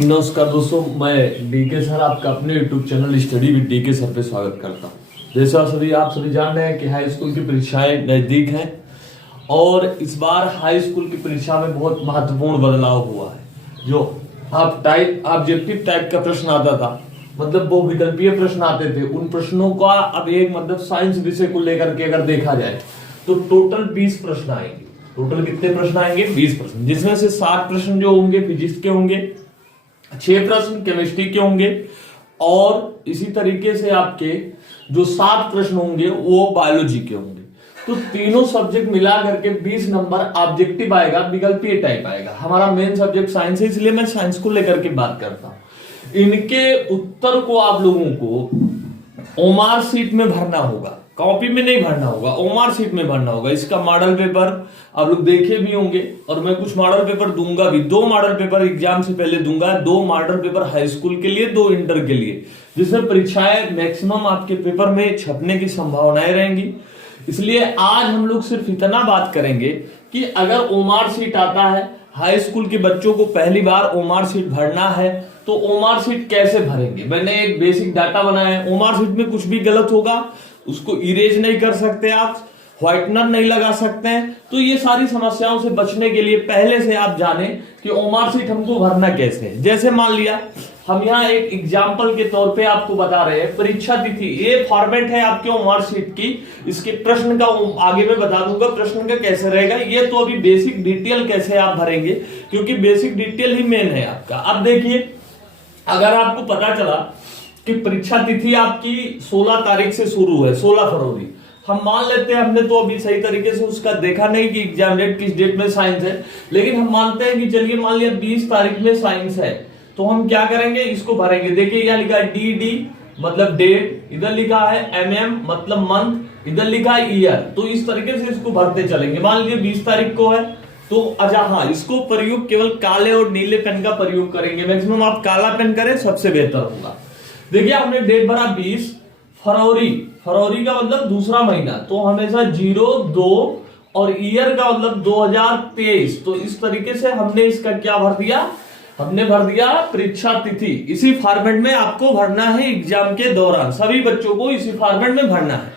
नमस्कार दोस्तों, मैं डीके सर आपका अपने YouTube channel study with DK sir पे स्वागत करता हूँ। जैसा आप सभी जान रहे हैं कि हाई स्कूल की परीक्षाएं नज़दीक हैं और इस बार हाई स्कूल की परीक्षा में बहुत महत्वपूर्ण बदलाव हुआ है। जो ऑब्जेक्टिव टाइप का प्रश्न आता था, मतलब वो विकल्पीय प्रश्न आते थे, उन प्रश्नों का अब एक मतलब साइंस विषय को लेकर के अगर देखा जाए तो टोटल 20 प्रश्न आएंगे। टोटल कितने प्रश्न आएंगे? 20 प्रश्न, जिसमें से 60 प्रश्न जो होंगे फिजिक्स के होंगे, 6 प्रश्न केमिस्ट्री के होंगे और इसी तरीके से आपके जो 7 प्रश्न होंगे वो बायोलॉजी के होंगे। तो तीनों सब्जेक्ट मिला करके 20 नंबर ऑब्जेक्टिव आएगा, विकल्पीय टाइप आएगा। हमारा मेन सब्जेक्ट साइंस है, इसलिए मैं साइंस को लेकर के बात करता हूं। इनके उत्तर को आप लोगों को ओमार शीट में भरना होगा, कॉपी में नहीं भरना होगा, ओमार शीट में भरना होगा। इसका मॉडल पेपर आप लोग देखे भी होंगे और मैं कुछ मॉडल पेपर दूंगा भी। 2 मॉडल पेपर एग्जाम से पहले दूंगा, 2 मॉडल पेपर हाई स्कूल के लिए, 2 इंटर के लिए, जिसमें परीक्षाएं मैक्सिमम आपके पेपर में छपने की संभावनाएं रहेंगी। इसलिए आज हम लोग सिर्फ इतना बात करेंगे कि अगर ओमार शीट आता है, हाई स्कूल के बच्चों को पहली बार ओमार शीट भरना है तो ओमार शीट कैसे भरेंगे। मैंने एक बेसिक डाटा बनाया है। ओमार शीट में कुछ भी गलत होगा उसको इरेज नहीं कर सकते आप, व्हाइटनर नहीं लगा सकते हैं। तो ये सारी समस्याओं से बचने के लिए पहले से आप जाने कि ओमार शीट हमको भरना कैसे है। जैसे मान लिया हम यहाँ एक एग्जाम्पल के तौर पे आपको बता रहे हैं परीक्षा तिथि, ये फॉर्मेट है आपके ओमार शीट की। इसके प्रश्न का आगे मैं बता दूंगा प्रश्न का कैसे रहेगा। ये तो अभी बेसिक डिटेल कैसे आप भरेंगे, क्योंकि बेसिक डिटेल ही मेन है आपका। अब देखिए, अगर आपको पता चला कि परीक्षा तिथि आपकी 16 तारीख से शुरू है, 16 फरवरी, हम मान लेते हैं, हमने तो अभी सही तरीके से उसका देखा नहीं कि एग्जाम डेट किस डेट में साइंस है, लेकिन हम मानते हैं कि चलिए मान लिया 20 तारीख में साइंस है, तो हम क्या करेंगे, इसको भरेंगे। देखिए यहाँ लिखा है डी मतलब डेट, इधर लिखा है MM मतलब मंथ, इधर लिखा है ईयर। तो इस तरीके से इसको भरते चलेंगे। मान लीजिए 20 तारीख को है तो अच्छा हाँ, इसको प्रयोग केवल काले और नीले पेन का प्रयोग करेंगे। मैक्सिमम आप काला पेन करें, सबसे बेहतर होगा। देखिए हमने डेट भरा 20 फरवरी, फरवरी का मतलब दूसरा महीना, तो हमेशा 02 और ईयर का मतलब 2023। तो इस तरीके से हमने इसका क्या भर दिया, हमने भर दिया परीक्षा तिथि। इसी फॉर्मेट में आपको भरना है एग्जाम के दौरान, सभी बच्चों को इसी फॉर्मेट में भरना है।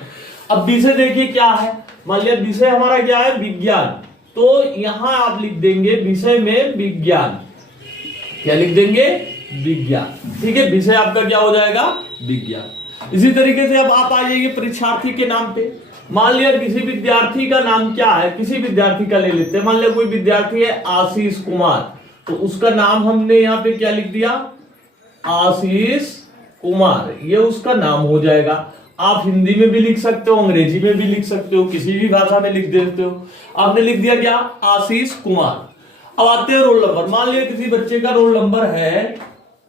अब विषय देखिए क्या है, मान लिया विषय हमारा क्या है, विज्ञान, तो यहां आप लिख देंगे विषय में विज्ञान। क्या लिख देंगे, विज्ञान। ठीक है, विषय आपका क्या हो जाएगा, विज्ञान। इसी तरीके से अब आप आ जाइए परीक्षार्थी के नाम पे। मान लिया किसी विद्यार्थी का नाम क्या है, किसी विद्यार्थी का ले लेते हैं। मान लिया कोई विद्यार्थी है आशीष कुमार, तो उसका नाम हमने यहाँ पे क्या लिख दिया, आशीष कुमार, ये उसका नाम हो जाएगा। आप हिंदी में भी लिख सकते हो, अंग्रेजी में भी लिख सकते हो, किसी भी भाषा में लिख देते हो। आपने लिख दिया क्या, आशीष कुमार। अब आते हैं रोल नंबर। मान लिया किसी बच्चे का रोल नंबर है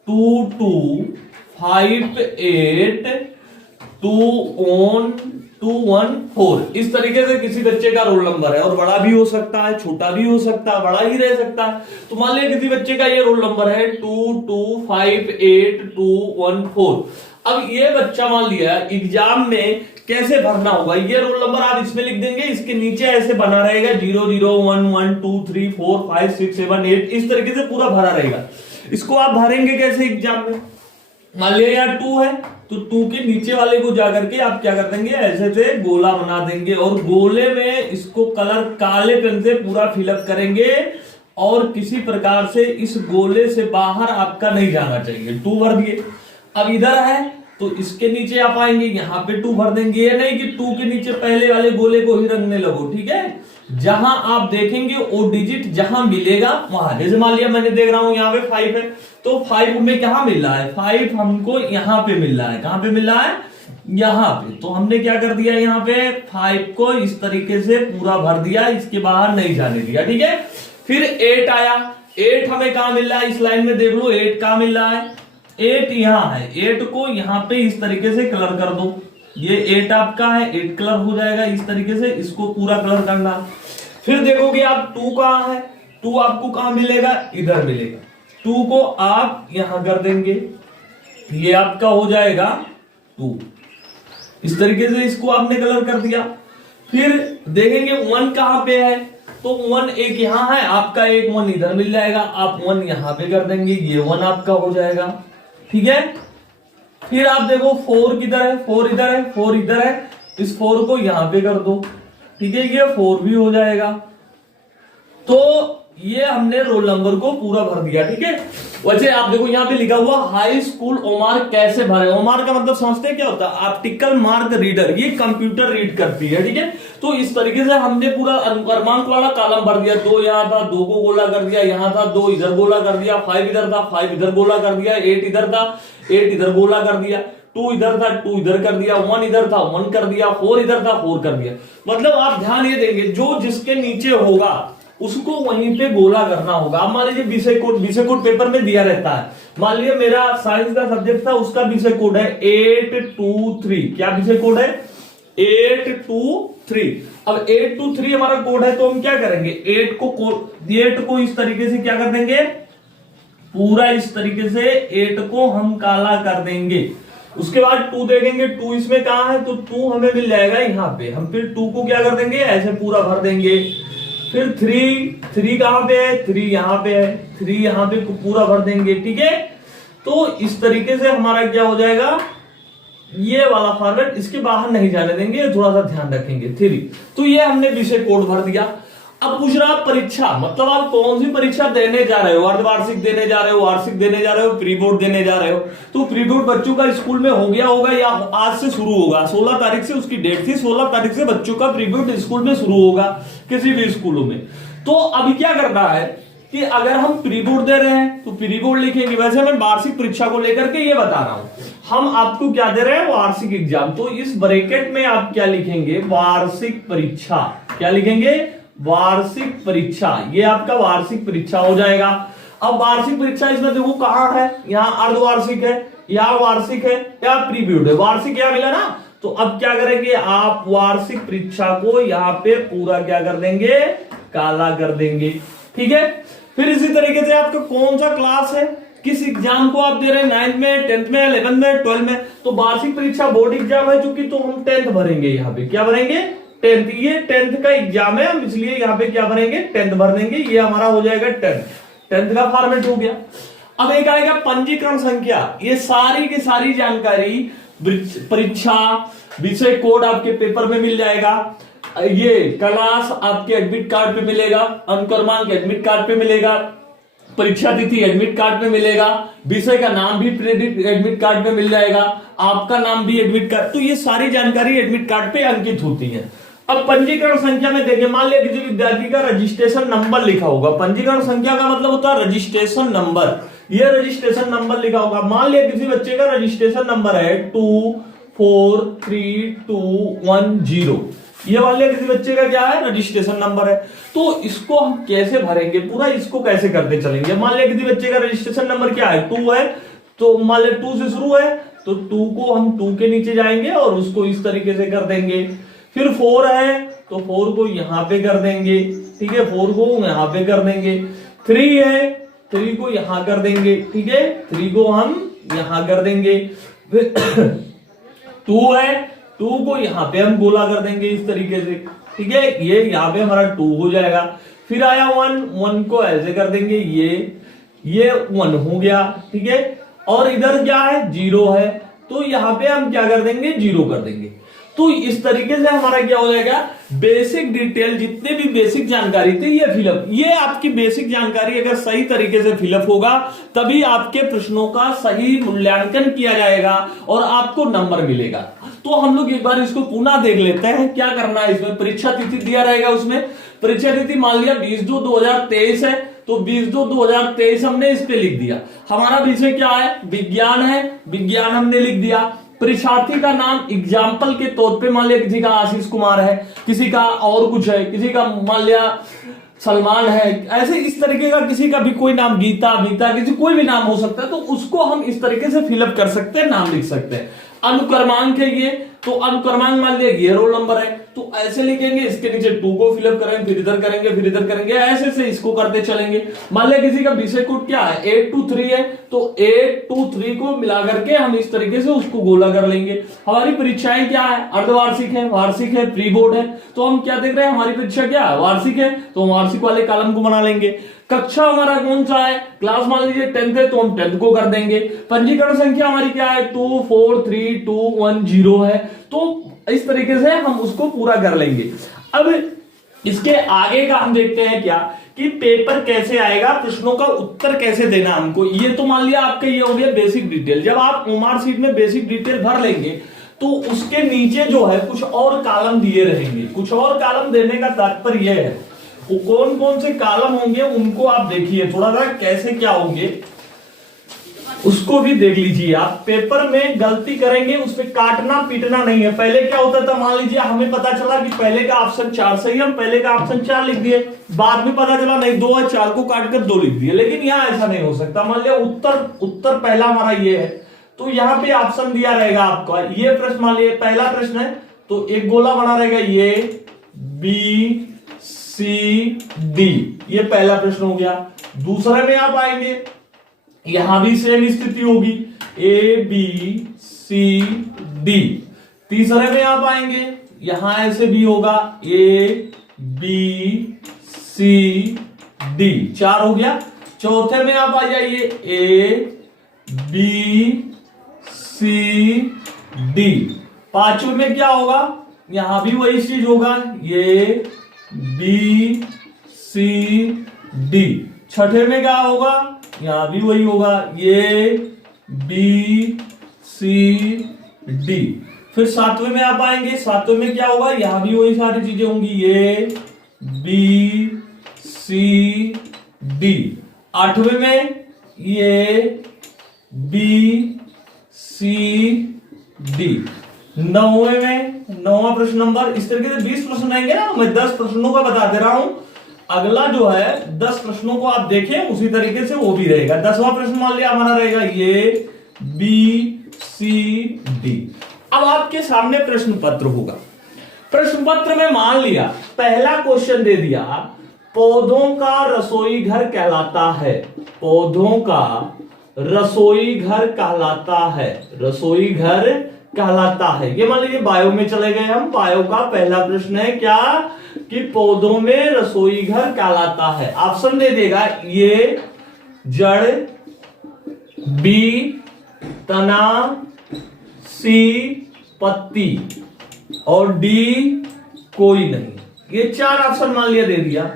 2258214। इस तरीके से किसी बच्चे का रोल नंबर है, और बड़ा भी हो सकता है, छोटा भी हो सकता है, बड़ा ही रह सकता है। तो मान लिया किसी बच्चे का ये रोल नंबर है 2258214। अब ये बच्चा मान लिया एग्जाम में कैसे भरना होगा, ये रोल नंबर आप इसमें लिख देंगे, इसके नीचे ऐसे बना रहेगा 0011234567 इस तरीके से पूरा भरा रहेगा। इसको आप भरेंगे कैसे एग्जाम में, मान लिया यहाँ 2 है तो 2 के नीचे वाले को जाकर के आप क्या कर देंगे, ऐसे से गोला बना देंगे और गोले में इसको कलर काले पेन से पूरा फिलअप करेंगे और किसी प्रकार से इस गोले से बाहर आपका नहीं जाना चाहिए। 2 भर दिए। अब इधर है तो इसके नीचे आप आएंगे, यहाँ पे 2 भर देंगे। ये नहीं कि 2 के नीचे पहले वाले गोले को ही रंगने लगो, ठीक है। जहां आप देखेंगे वो डिजिट जहां मिलेगा वहां, जैसे मान लिया मैंने देख रहा हूं यहाँ पे 5 है, तो 5 हमें कहां मिल रहा है, 5 हमको यहाँ पे मिल रहा है। कहां पे मिल रहा है, यहाँ पे। तो हमने क्या कर दिया, यहाँ पे 5 को इस तरीके से पूरा भर दिया, इसके बाहर नहीं जाने दिया, ठीक है। फिर 8 आया, 8 हमें कहां मिल रहा है, इस लाइन में देख लो 8 कहां मिल रहा है, 8 यहाँ है। 8 को यहाँ पे इस तरीके से कलर कर दो, ये 8 आपका है, 8 कलर हो जाएगा इस तरीके से, इसको पूरा कलर करना। फिर देखोगे आप 2 कहां है, 2 आपको कहां मिलेगा, इधर मिलेगा। 2 को आप यहां कर देंगे, ये आपका हो जाएगा 2। इस तरीके से इसको आपने कलर कर दिया। फिर देखेंगे 1 कहां पे है, तो 1 एक यहाँ है आपका, एक 1 इधर मिल जाएगा, आप 1 यहां पे कर देंगे, ये 1 आपका हो जाएगा। ठीक है, फिर आप देखो 4 किधर है, 4 इधर है, 4 इधर है, इस 4 को यहां पे कर दो। ठीक है, ये 4 भी हो जाएगा। तो ये हमने रोल नंबर को पूरा भर दिया। ठीक है, वैसे आप देखो यहाँ पे लिखा हुआ हाई स्कूल ओमार कैसे भरे। ओमार का मतलब समझते हैं क्या होता है? ऑप्टिकल मार्क रीडर, ये कंप्यूटर रीड करती है। ठीक है, तो इस तरीके से हमने पूरा क्रमांक वाला कॉलम भर दिया। 2 यहाँ था, 2 को गोला कर दिया, यहाँ था 2 इधर गोला कर दिया, 5 इधर था, 5 इधर गोला कर दिया, 8 इधर था, 8 इधर गोला कर दिया, 2 इधर था, 2 इधर कर दिया, 1 इधर था, 1 कर दिया, 4 इधर था, 4 कर दिया। मतलब आप ध्यान ये देंगे, जो जिसके नीचे होगा उसको वहीं पे गोला करना होगा। अब मान लीजिए विषय कोड पेपर में दिया रहता है। मान लीजिए मेरा साइंस का सब्जेक्ट था, उसका विषय कोड है 823। क्या विषय कोड है? 823। अब 823 हमारा कोड है, तो हम क्या करेंगे? 8 को इस तरीके से क्या कर देंगे? पूरा इस तरीके से 8 को हम काला कर देंगे। उसके बाद 2 देखेंगे, 2 इसमें कहां है? तो 2 हमें मिल जाएगा यहां पे। हम फिर 2 को क्या कर देंगे? ऐसे पूरा भर देंगे। फिर 3 कहां पे है? 3 यहां पे है, 3 यहां पे पूरा भर देंगे। ठीक है, तो इस तरीके से हमारा क्या हो जाएगा? ये वाला फॉर्मेट, इसके बाहर नहीं जाने देंगे, थोड़ा सा ध्यान रखेंगे। 3, तो ये हमने विषय कोड भर दिया। अब पूछ रहा परीक्षा, मतलब आप कौन सी परीक्षा देने जा रहे हो? अर्धवार्षिक देने जा रहे हो, वार्षिक देने जा रहे हो, प्री बोर्ड देने जा रहे हो। तो प्री बोर्ड बच्चों का स्कूल में हो गया होगा या आज से शुरू होगा? 16 तारीख से उसकी डेट थी, 16 तारीख से बच्चों का प्री बोर्ड स्कूल में शुरू होगा, किसी भी स्कूलों में। तो अभी क्या करना है कि अगर हम प्री बोर्ड दे रहे हैं तो प्री बोर्ड लिखेंगे। वैसे मैं वार्षिक परीक्षा को लेकर के ये बता रहा हूं, हम आपको क्या दे रहे हैं? वार्षिक एग्जाम। तो इस ब्रैकेट में आप क्या लिखेंगे? वार्षिक परीक्षा। क्या लिखेंगे? वार्षिक परीक्षा। ये आपका वार्षिक परीक्षा हो जाएगा। अब वार्षिक परीक्षा इसमें देखो कहां है? यहाँ अर्धवार्षिक है, यहाँ वार्षिक है, या प्री बोर्ड है। वार्षिक यहाँ मिला ना, तो अब क्या करेंगे? आप वार्षिक परीक्षा को यहाँ पे पूरा क्या कर देंगे? काला कर देंगे। ठीक है, फिर इसी तरीके से आपका कौन सा क्लास है, किस एग्जाम को आप दे रहे हैं? 9th में, 10th में, 11th में, 12th में। तो वार्षिक परीक्षा बोर्ड एग्जाम है चूंकि, तो हम 10th भरेंगे। यहाँ पे क्या भरेंगे? 10th। ये 10th का एग्जाम है, हम इसलिए यहाँ पे क्या भरेंगे? 10th भर देंगे। ये हमारा हो जाएगा 10th का फॉर्मेट हो गया। अब एक आएगा पंजीकरण संख्या। ये सारी की सारी जानकारी परीक्षा विषय कोड आपके पेपर में मिल जाएगा। ये क्लास आपके एडमिट कार्ड पे मिलेगा, अंकक्रमांक एडमिट कार्ड पे मिलेगा, परीक्षा तिथि एडमिट कार्ड पे मिलेगा, विषय का नाम भी एडमिट कार्ड पे मिल जाएगा, आपका नाम भी एडमिट कार्ड। तो ये सारी जानकारी एडमिट कार्ड पे अंकित होती है। अब पंजीकरण संख्या में देखिए, मान लिया किसी विद्यार्थी का रजिस्ट्रेशन नंबर लिखा होगा। पंजीकरण संख्या का मतलब होता है रजिस्ट्रेशन नंबर। ये रजिस्ट्रेशन नंबर लिखा होगा। मान लिया किसी बच्चे का रजिस्ट्रेशन नंबर है 243210। ये वाले किसी बच्चे का क्या है? रजिस्ट्रेशन नंबर है। तो इसको हम कैसे भरेंगे पूरा? इसको कैसे करते चलेंगे? मान लिया किसी बच्चे का रजिस्ट्रेशन नंबर क्या है? 2 है, तो मान लिया 2 से शुरू है, तो 2 को हम 2 के नीचे जाएंगे और उसको इस तरीके से कर देंगे। फिर 4 है, तो 4 को यहां पे कर देंगे। ठीक है, 4 को यहां पे कर देंगे। 3 है, 3 को यहां कर देंगे। ठीक है, 3 को हम यहां कर देंगे। 2 है, 2 को यहां पे हम गोला कर देंगे इस तरीके से। ठीक है, ये यहां पे हमारा 2 हो जाएगा। फिर आया 1 को ऐसे कर देंगे, ये 1 हो गया। ठीक है, और इधर क्या है? 0 है, तो यहां पे हम क्या कर देंगे? 0 कर देंगे। तो इस तरीके से हमारा क्या हो जाएगा? बेसिक डिटेल, जितने भी बेसिक जानकारी थे ये फिलअप। ये आपकी बेसिक जानकारी अगर सही तरीके से फिलअप होगा तभी आपके प्रश्नों का सही मूल्यांकन किया जाएगा और आपको नंबर मिलेगा। तो हम लोग एक बार इसको पुनः देख लेते हैं क्या करना है। इसमें परीक्षा तिथि दिया रहेगा, उसमें परीक्षा तिथि मान लिया 20/2/2023 है, तो 20/2/2023 हमने इस पे लिख दिया। हमारा विषय क्या है? विज्ञान है, विज्ञान हमने लिख दिया। परीक्षार्थी का नाम एग्जाम्पल के तौर पे मान लिया किसी का आशीष कुमार है, किसी का और कुछ है, किसी का मान लिया सलमान है, ऐसे इस तरीके का किसी का भी कोई नाम, गीता, किसी कोई भी नाम हो सकता है। तो उसको हम इस तरीके से फिलअप कर सकते हैं, नाम लिख सकते हैं। अनुक्रमांक है ये, तो अनुक्रमांक मान लिया ये रोल नंबर है, तो ऐसे लिखेंगे, इसके नीचे 2 को फिलअप करेंगे, फिर इधर करेंगे, फिर इधर करेंगे, ऐसे से इसको करते चलेंगे। मान लिया किसी का विषय कोड क्या है 823 है, तो 823 को मिला करके हम इस तरीके से उसको गोला कर लेंगे। हमारी परीक्षाएं क्या है, अर्धवार्षिक है, वार्षिक है, प्री बोर्ड है, तो हम क्या देख रहे हैं, हमारी परीक्षा क्या है, वार्षिक है, तो वार्षिक वाले कॉलम को बना लेंगे। कक्षा हमारा कौन सा है, क्लास मान लीजिए 10th है, तो हम 10th को कर देंगे। पंजीकरण संख्या हमारी क्या है 243210 है, तो इस तरीके से हम उसको पूरा कर लेंगे। अब इसके आगे का हम देखते हैं क्या कि पेपर कैसे आएगा, प्रश्नों का उत्तर कैसे देना हमको। ये तो मान लिया आपका ये हो गया बेसिक डिटेल। जब आप ओमार शीट में बेसिक डिटेल भर लेंगे तो उसके नीचे जो है कुछ और कॉलम दिए रहेंगे। कुछ और कॉलम देने का तात्पर्य यह है, वो कौन कौन से कॉलम होंगे उनको आप देखिए, थोड़ा सा कैसे क्या होंगे उसको भी देख लीजिए। आप पेपर में गलती करेंगे उस पर काटना पीटना नहीं है। पहले क्या होता था, मान लीजिए हमें पता चला कि पहले का ऑप्शन 4 सही है, हम पहले का ऑप्शन 4 लिख दिए, बाद में पता चला नहीं 2 और 4 को काटकर 2 लिख दिए। लेकिन यहाँ ऐसा नहीं हो सकता। मान लिया उत्तर पहला हमारा ये है, तो यहाँ पे ऑप्शन दिया रहेगा आपका। ये प्रश्न मान लिया पहला प्रश्न है, तो एक गोला बना रहेगा ये बी सी डी, ये पहला प्रश्न हो गया। दूसरे में आप आएंगे, यहां भी सेम स्थिति होगी ए बी सी डी। तीसरे में आप आएंगे, यहां ऐसे भी होगा ए बी सी डी, 4 हो गया। चौथे में आप आ जाइए ए बी सी डी। पांचवें में क्या होगा, यहां भी वही चीज होगा ये बी सी डी। छठे में क्या होगा, यहां भी वही होगा ये बी सी डी। फिर सातवें में आप आएंगे, सातवें में क्या होगा, यहां भी वही सारी चीजें होंगी ये बी सी डी। आठवें में ये बी सी डी। नौवें में, 9वां प्रश्न नंबर, इस तरीके से 20 प्रश्न आएंगे ना, मैं 10 प्रश्नों का बता दे रहा हूं। अगला जो है 10 प्रश्नों को आप देखें उसी तरीके से वो भी रहेगा। 10वां प्रश्न मान लिया हमारा रहेगा ये बी सी डी। अब आपके सामने प्रश्न पत्र होगा। प्रश्न पत्र में मान लिया पहला क्वेश्चन दे दिया, पौधों का रसोई घर कहलाता है। पौधों का रसोई घर कहलाता है, रसोई घर कहलाता है। ये मान लीजिए बायो में चले गए हम। बायो का पहला प्रश्न है क्या कि पौधों में रसोई घर कहलाता है। ऑप्शन दे देगा ये जड़, बी तना, सी पत्ती और डी कोई नहीं। ये 4 ऑप्शन मान लिया दे दिया।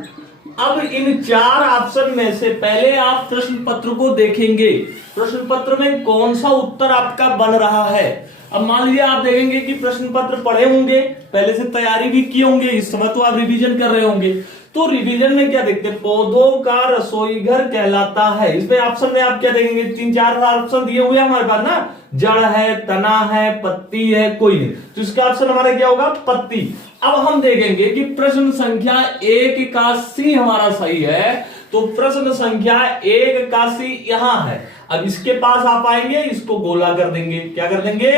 अब इन 4 ऑप्शन में से पहले आप प्रश्न पत्र को देखेंगे, प्रश्न पत्र में कौन सा उत्तर आपका बन रहा है। अब मान लीजिए आप देखेंगे कि प्रश्न पत्र पढ़े होंगे, पहले से तैयारी भी की होंगे, इस समय तो आप रिवीजन कर रहे होंगे। तो रिवीजन में क्या देखते हैं, पौधों का रसोई घर कहलाता है। इसमें ऑप्शन में आप क्या देखेंगे, 3-4 ऑप्शन दिए हुए हमारे पास ना, जड़ है, तना है, पत्ती है, कोई नहीं, तो इसका ऑप्शन हमारा क्या होगा, पत्ती। अब हम देखेंगे कि प्रश्न संख्या 81 हमारा सही है, तो प्रश्न संख्या 81 यहां है। अब इसके पास आप आएंगे, इसको गोला कर देंगे। क्या कर देंगे,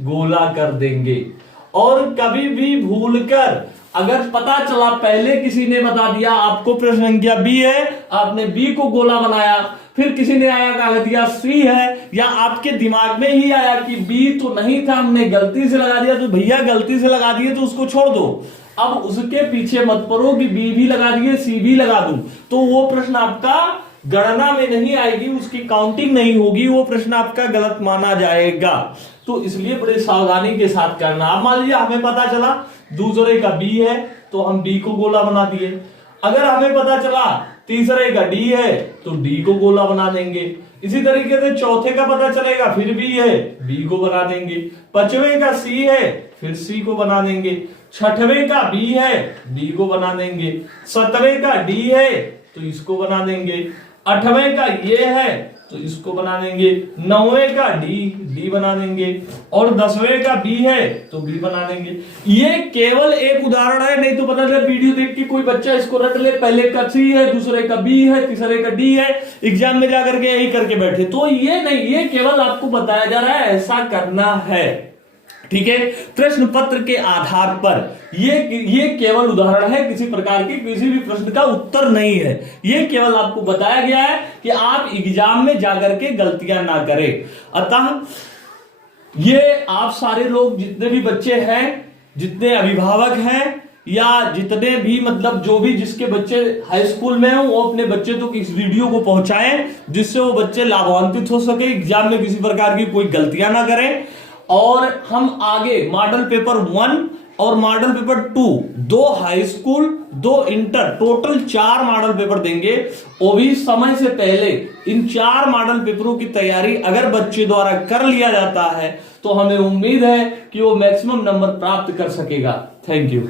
गोला कर देंगे। और कभी भी भूलकर अगर पता चला पहले किसी ने बता दिया आपको प्रश्न संख्या बी है, आपने बी को गोला बनाया, फिर किसी ने आया कहा दिया सी है, या आपके दिमाग में ही आया कि बी तो नहीं था, हमने गलती से लगा दिया, तो भैया गलती से लगा दिए तो उसको छोड़ दो। अब उसके पीछे मत पड़ो कि बी भी लगा दिए सी भी लगा दूं, तो वो प्रश्न आपका गणना में नहीं आएगी, उसकी काउंटिंग नहीं होगी, वो प्रश्न आपका गलत माना जाएगा। तो इसलिए बड़े सावधानी के साथ करना। अब मान लीजिए हमें पता चला दूसरे का बी है, तो हम बी को गोला बना दिए। अगर हमें पता चला तीसरे का डी है, तो डी को गोला बना देंगे। इसी तरीके से चौथे का पता चलेगा फिर बी है, बी को बना देंगे। पांचवें का सी है, फिर सी को बना देंगे। छठवें का बी है, बी को बना देंगे। 7वें का डी है, तो इसको बना देंगे। 8वें का ये है, तो इसको बना देंगे। 9वें का डी बना देंगे। और 10वें का बी है, तो बी बना देंगे। ये केवल एक उदाहरण है, नहीं तो पता चले वीडियो देख के कोई बच्चा इसको रट ले, पहले का सी है, दूसरे का बी है, तीसरे का डी है, एग्जाम में जाकर के यही करके बैठे। तो ये नहीं, ये केवल आपको बताया जा रहा है ऐसा करना है। ठीक है, प्रश्न पत्र के आधार पर ये केवल उदाहरण है, किसी प्रकार के किसी भी प्रश्न का उत्तर नहीं है। ये केवल आपको बताया गया है कि आप एग्जाम में जाकर के गलतियां ना करें। अतः ये आप सारे लोग जितने भी बच्चे हैं, जितने अभिभावक हैं, या जितने भी मतलब जो भी जिसके बच्चे हाई स्कूल में हो, वो अपने बच्चे तक इस वीडियो को पहुंचाएं, जिससे वो बच्चे लाभान्वित हो सके, एग्जाम में किसी प्रकार की कोई गलतियां ना करें। और हम आगे मॉडल पेपर 1 और model paper 2, 2 high school 2 inter, total 4 model paper देंगे। वो भी समय से पहले। इन 4 मॉडल पेपरों की तैयारी अगर बच्चे द्वारा कर लिया जाता है तो हमें उम्मीद है कि वो मैक्सिमम नंबर प्राप्त कर सकेगा। Thank you.